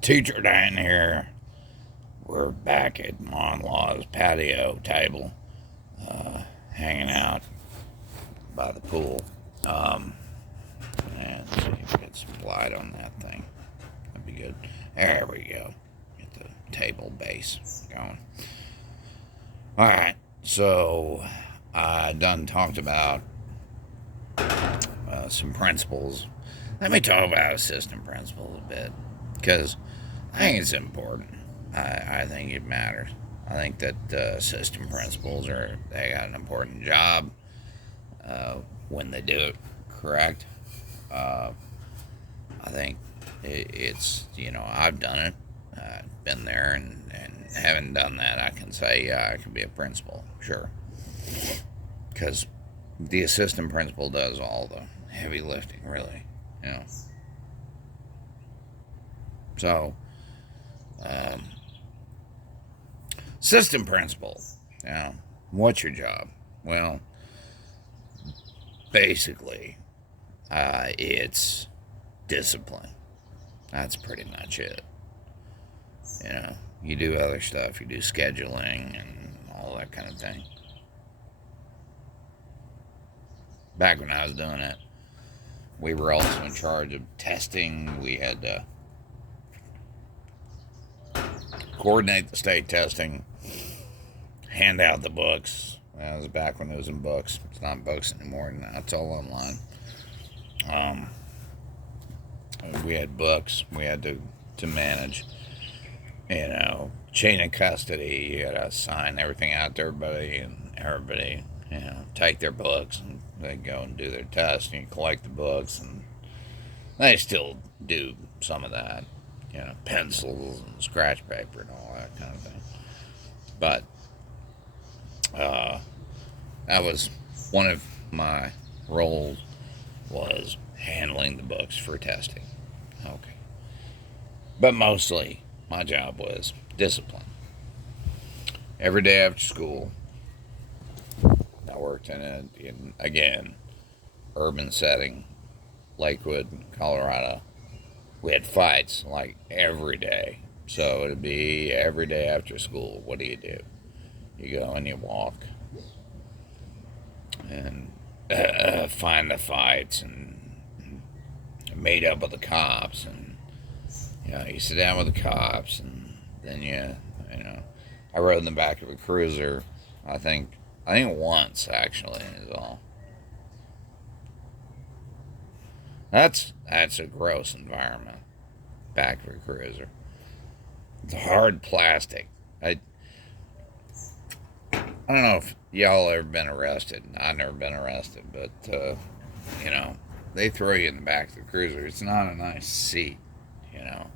Teacher Dan here. We're back at Mon-Law's patio table, hanging out by the pool. Um, and see if we get some light on that thing. That'd be good. There we go. Get the table base going. All right. So I done talked about some principles. Let me talk about assistant principals a bit because I think it's important. I think it matters. I think that assistant principals they got an important job when they do it correct. Uh, I think it's I've done it, been there, and having done that, I can say I can be a principal, sure, because the assistant principal does all the heavy lifting, really, you know. So, um, assistant principal, what's your job? Well, basically, it's discipline. That's pretty much it. You do other stuff. You do scheduling and all that kind of thing. Back when I was doing it, we were also in charge of testing. We had to coordinate the state testing, hand out the books. That was back when it was in books. It's not books anymore. Now it's all online. Um, we had books. We had to manage. Chain of custody. You got to sign everything out to everybody, and everybody, take their books and they go and do their test, and you collect the books, and they still do some of that, pencils and scratch paper and all that kind of thing. But uh, that was one of my roles was handling the books for testing. Okay, but mostly my job was discipline. Every day after school, I worked again, urban setting, Lakewood, Colorado. We had fights like every day. So it'd be every day after school. What do? You go and you walk and find the fights and meet up with the cops, and you sit down with the cops, and then I rode in the back of a cruiser. I think once actually is all. That's a gross environment. Back of a cruiser. It's hard plastic. I don't know if y'all ever been arrested. I've never been arrested, but they throw you in the back of the cruiser. It's not a nice seat, you know,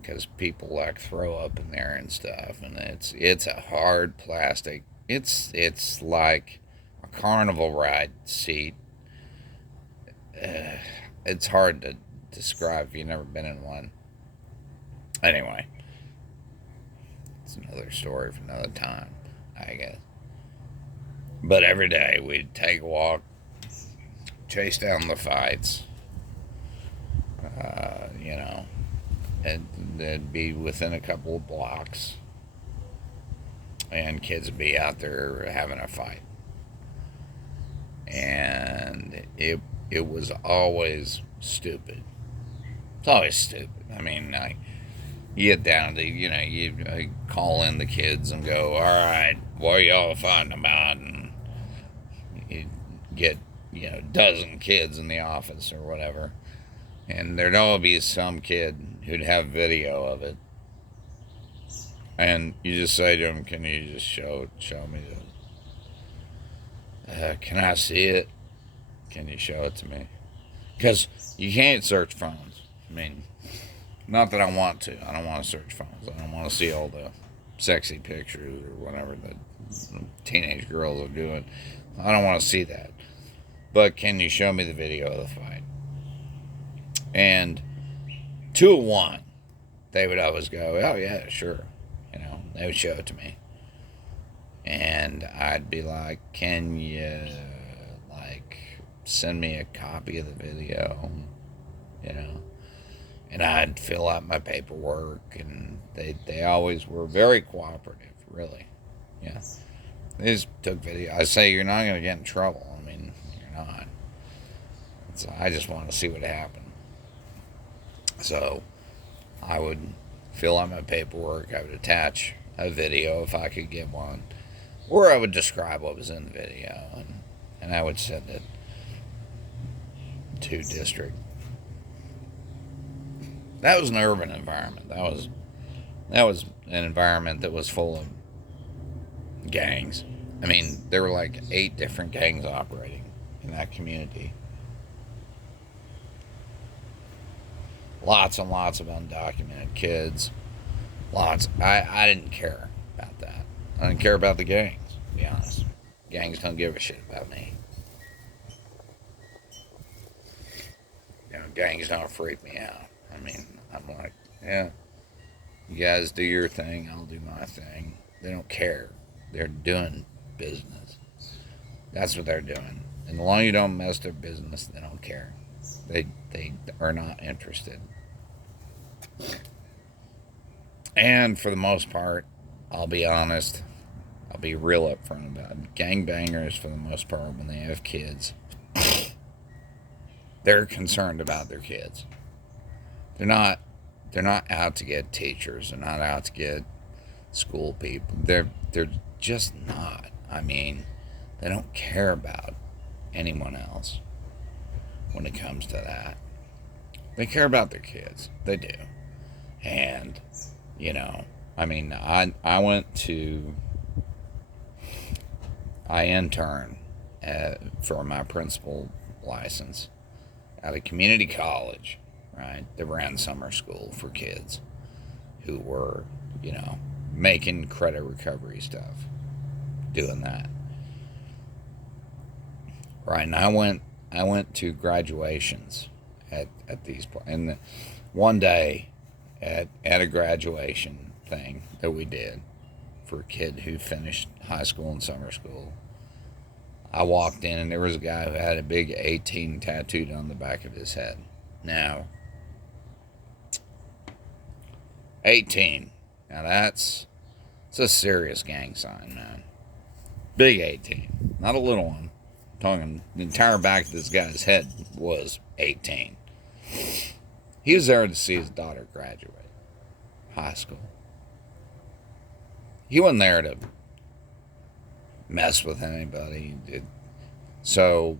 because people like throw up in there and stuff, and it's a hard plastic. It's like a carnival ride seat. It's hard to describe if you've never been in one. Anyway, it's another story for another time, I guess. But every day we'd take a walk, chase down the fights, you know, and they'd be within a couple of blocks, and kids would be out there having a fight. And it was always stupid. It's always stupid. I mean, you get down to, you call in the kids and go, all right, what are y'all fighting about? And you get, a dozen kids in the office or whatever. And there'd always be some kid who'd have video of it. And you just say to him, can you just show me can I see it? Can you show it to me? Because you can't search phones. I mean, not that I want to. I don't want to search phones. I don't want to see all the sexy pictures or whatever that teenage girls are doing. I don't want to see that. But can you show me the video of the fight? And 2 of 1, they would always go, oh yeah, sure. They would show it to me. And I'd be like, can you, send me a copy of the video? and I'd fill out my paperwork, and they always were very cooperative, really. Yeah. They just took video. I say, you're not going to get in trouble. I mean, you're not. I just want to see what happened. So I would fill out my paperwork. I would attach a video if I could get one, or I would describe what was in the video, and I would send it to district. That was an urban environment. That was an environment that was full of gangs. I mean, there were like 8 different gangs operating in that community. Lots and lots of undocumented kids. Lots. I didn't care about that. I didn't care about the gangs, to be honest. Gangs don't give a shit about me. You know, gangs don't freak me out. I mean, I'm like, yeah, you guys do your thing, I'll do my thing. They don't care. They're doing business. That's what they're doing. And as long as you don't mess their business, they don't care. They are not interested. And for the most part, I'll be honest, I'll be real upfront about it. Gangbangers, for the most part, when they have kids, they're concerned about their kids. They're not out to get teachers. They're not out to get school people. They're just not. I mean, they don't care about anyone else when it comes to that. They care about their kids. They do. And, you know, I mean, I interned for my principal license at a community college, right? They ran summer school for kids who were, you know, making credit recovery stuff, doing that. Right, and I went to graduations at these, and one day at a graduation thing that we did for a kid who finished high school and summer school, I walked in and there was a guy who had a big 18 tattooed on the back of his head. Now, 18. Now it's a serious gang sign, man. Big 18, not a little one. I'm talking the entire back of this guy's head was 18. He was there to see his daughter graduate high school. He wasn't there to mess with anybody. So,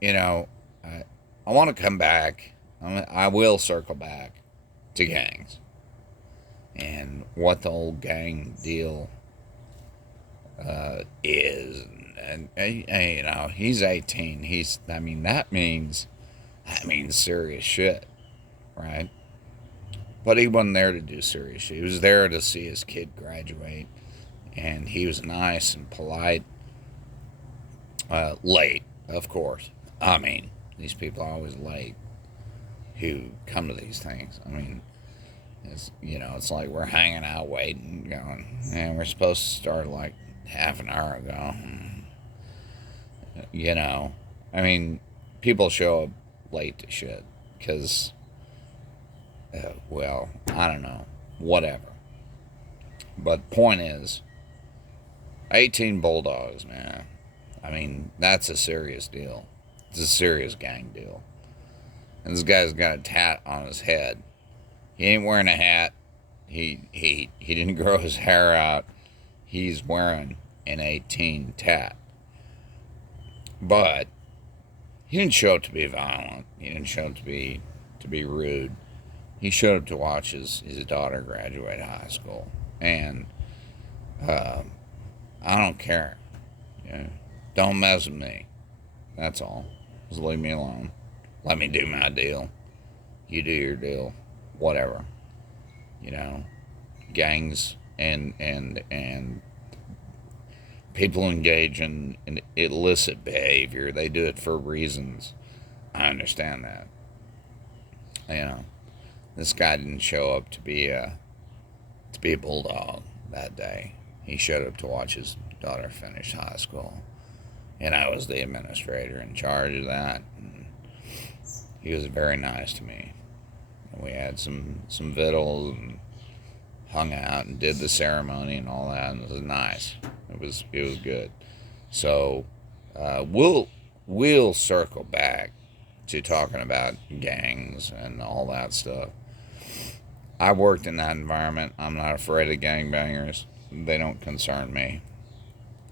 you know, I want to come back. I will circle back to gangs and what the old gang deal is. And you know, he's 18. That means serious shit, right? But he wasn't there to do serious shit. He was there to see his kid graduate, and he was nice and polite. Late, of course. I mean, these people are always late who come to these things. I mean, it's like we're hanging out waiting, going, and we're supposed to start like half an hour ago. You know, I mean, people show up late to shit because, well, I don't know, whatever. But point is, 18 bulldogs, man. I mean, that's a serious deal. It's a serious gang deal. And this guy's got a tat on his head. He ain't wearing a hat. He didn't grow his hair out. He's wearing an 18 tat. But he didn't show up to be violent. He didn't show up to be rude. He showed up to watch his daughter graduate high school. And I don't care. Yeah. Don't mess with me. That's all. Just leave me alone. Let me do my deal. You do your deal. Whatever. You know, gangs and people engage in illicit behavior. They do it for reasons. I understand that. You know, this guy didn't show up to be a bulldog that day. He showed up to watch his daughter finish high school. And I was the administrator in charge of that. And he was very nice to me. And we had some victuals and hung out and did the ceremony and all that, and it was nice. It was good. So we'll circle back to talking about gangs and all that stuff. I worked in that environment. I'm not afraid of gangbangers. They don't concern me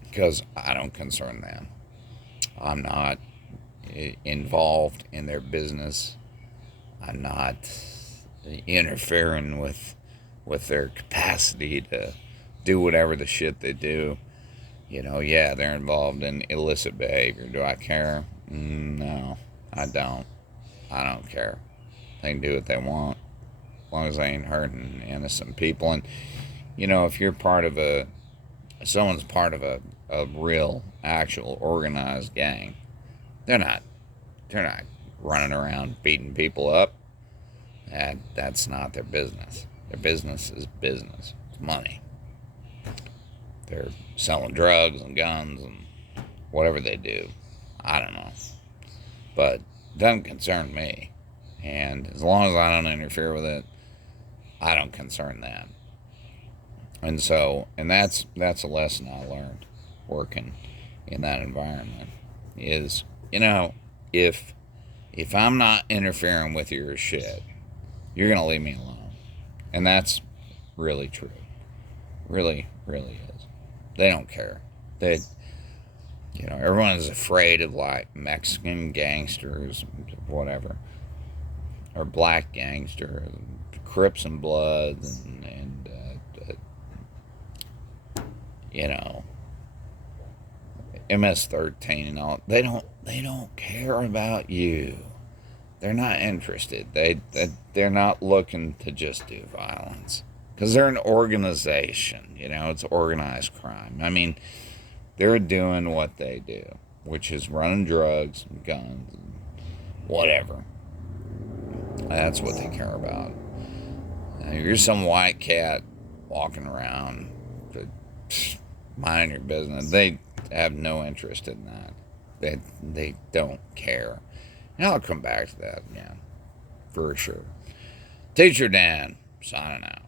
because I don't concern them. I'm not involved in their business. I'm not interfering with their capacity to do whatever the shit they do. Yeah, they're involved in illicit behavior. Do I care? No, I don't. I don't care. They can do what they want as long as they ain't hurting innocent people. And if you're someone's part of a real, actual, organized gang, they're not running around beating people up. That's not their business. Their business is business. It's money. They're selling drugs and guns and whatever they do. I don't know. But it doesn't concern me. And as long as I don't interfere with it, I don't concern them. And that's a lesson I learned working in that environment is, if I'm not interfering with your shit, you're going to leave me alone. And that's really true. Really, really is. They don't care. Everyone is afraid of like Mexican gangsters, whatever, or black gangsters, Crips and Bloods, and MS-13 and all. They don't care about you. They're not interested. They're not looking to just do violence because they're an organization. It's organized crime. I mean, they're doing what they do, which is running drugs and guns and whatever. That's what they care about. If you're some white cat walking around, minding your business, they have no interest in that. They don't care. And I'll come back to that again, for sure. Teacher Dan, signing out.